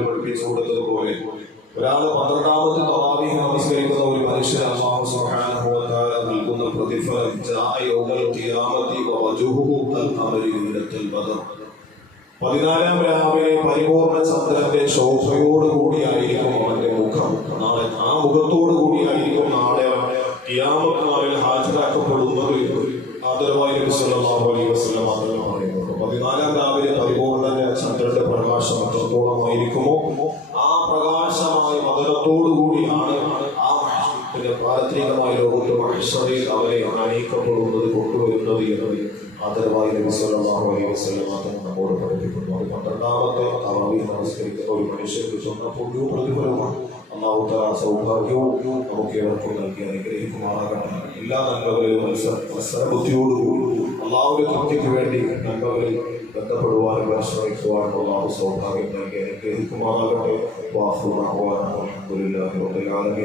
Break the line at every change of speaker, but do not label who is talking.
പഠിപ്പിച്ചു കൊടുത്തതുപോലെ ഒരാൾ പന്ത്രണ്ടാമത്തെ തറാവീഹ് നമസ്കരിക്കുന്ന ഒരു മനുഷ്യന് അല്ലാഹു സുബ്ഹാനഹു വ തആല നൽകുന്ന പ്രതിഫലം ജാഅ യൗമൽ ഖിയാമത്തി വജുഹുഹു കൽഖമരി ബദർ പതിനാലാം രാവിലെ പരിപൂർണ ചന്ദ്രന്റെ ശോഭയോട് കൂടിയായിരിക്കും അവന്റെ മുഖം. നാളെ ആ മുഖത്തോട് കൂടിയായിരിക്കും നാളെ ഖിയാമത്ത് നാളിൽ ഹാജരാക്കപ്പെടുന്നത് ആദരവായി നബി സല്ലല്ലാഹു അലൈഹി വസല്ലം പറയുന്നുള്ളൂ പതിനാലാം ചന്ദ്രന്റെ പ്രകാശം എത്രത്തോളമായിരിക്കുമോ ആ പ്രകാശമായ മകനത്തോടുകൂടിയാണ് ആ പിന്നെ പാരത്രികമായ ലോകത്ത് മഹിഷറിൽ അവരെ അനേകപ്പെടുന്നത് കൊണ്ടുവരുന്നത് എന്നത് ആദരവായി നമ്മോട് പഠിപ്പിക്കുന്നു. അത് പന്ത്രണ്ടാമത്തെ തറാവീഹ് നമസ്കരിക്കുന്ന ഒരു മനുഷ്യർക്ക് സ്വന്തം പുണ്യവും പ്രതിഫലവുമാണ് അള്ളാഹു തആല സൗഭാഗ്യവും നമുക്ക് ഏവർക്കും നൽകി അനുഗ്രഹിക്കുമാറാകട്ടെ. എല്ലാ നന്മകളിലും മത്സര മത്സര ബുദ്ധിയോടുകൂടി അള്ളാഹുവിന്റെ തൃപ്തിക്ക് വേണ്ടി നന്മകളിൽ ബന്ധപ്പെടുവാനും പരിശ്രമിക്കുവാനും അള്ളാഹു സൗഭാഗ്യം നൽകി അനുഗ്രഹിക്കുമാറാകട്ടെ. വാഹുന അൽഹംദുലില്ലാഹി റബ്ബിൽ ആലമീൻ.